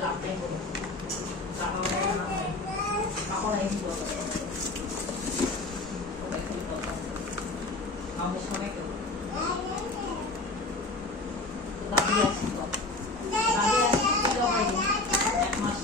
laki ko. Saka ko na naman. Ako na yung buwan. Okay, ito. Amus ko na ito. Tapi ya sih kok. Tapi ya sih itu kayak mas.